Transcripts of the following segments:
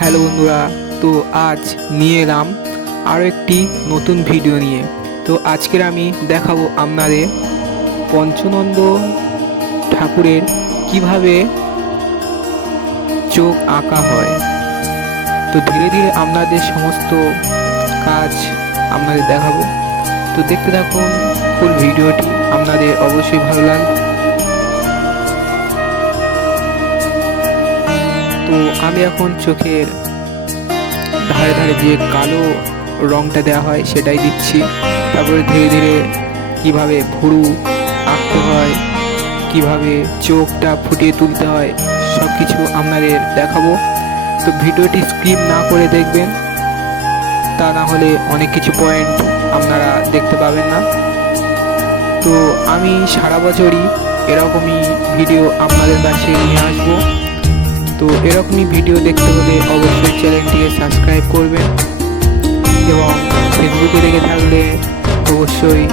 Hello বন্ধুরা, তো আজ নিয়ে এলাম আরও একটি নতুন ভিডিও নিয়ে। তো আজকের আমি দেখাবো আপনাদের পঞ্চনন্দ ঠাকুরের কীভাবে চোখ আঁকা হয়। তো ধীরে ধীরে আপনাদের সমস্ত কাজ আপনাদের দেখাবো। তো দেখতে থাকুন ফুল ভিডিওটি, আপনাদের অবশ্যই ভালো লাগবে। তো আমি এখন চোখের ধারে ধারে যে কালো রংটা দেওয়া হয় সেটাই দিচ্ছি। তারপরে ধীরে ধীরে কীভাবে ভুরু, আঁকতে হয়, কীভাবে চোখটা ফুটিয়ে তুলতে হয় সব কিছু আপনাদের দেখাবো। তো ভিডিওটি স্কিপ না করে দেখবেন, তা না হলে অনেক কিছু পয়েন্ট আপনারা দেখতে পাবেন না। তো আমি সারা বছরই এরকমই ভিডিও আপনাদের কাছে নিয়ে আসব। তো এরকমই ভিডিও দেখতে হলে অবশ্যই চ্যানেলটিকে সাবস্ক্রাইব করবেন এবং ফেসবুকে দেখে থাকলে অবশ্যই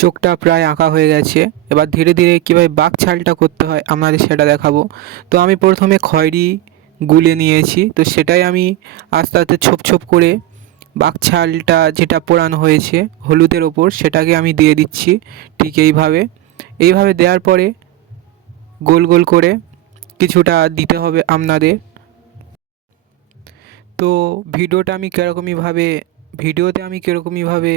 চোখটা প্রায় আঁকা হয়ে গেছে। এবার ধীরে ধীরে কীভাবে বাঘ ছালটা করতে হয়, আপনাদের সেটা দেখাবো। তো আমি প্রথমে খয়েরি গুলে নিয়েছি। তো সেটাই আমি আস্তে আস্তে ছোপ ছোপ করে বাঘ ছালটা যেটা পোড়ানো হয়েছে হলুদের ওপর, সেটাকে আমি দিয়ে দিচ্ছি ঠিক এইভাবে। এইভাবে দেওয়ার পরে গোল গোল করে কিছুটা দিতে হবে আপনাদের। তো ভিডিওটা আমি কীরকমইভাবে, ভিডিওতে আমি কীরকমইভাবে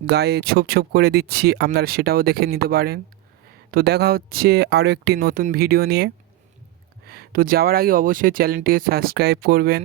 গায়ে ছোপ ছোপ করে দিচ্ছি, আপনারা সেটাও দেখে নিতে পারেন। তো দেখা হচ্ছে আরও একটি নতুন ভিডিও নিয়ে। তো যাওয়ার আগে অবশ্যই চ্যানেলটিকে সাবস্ক্রাইব করবেন।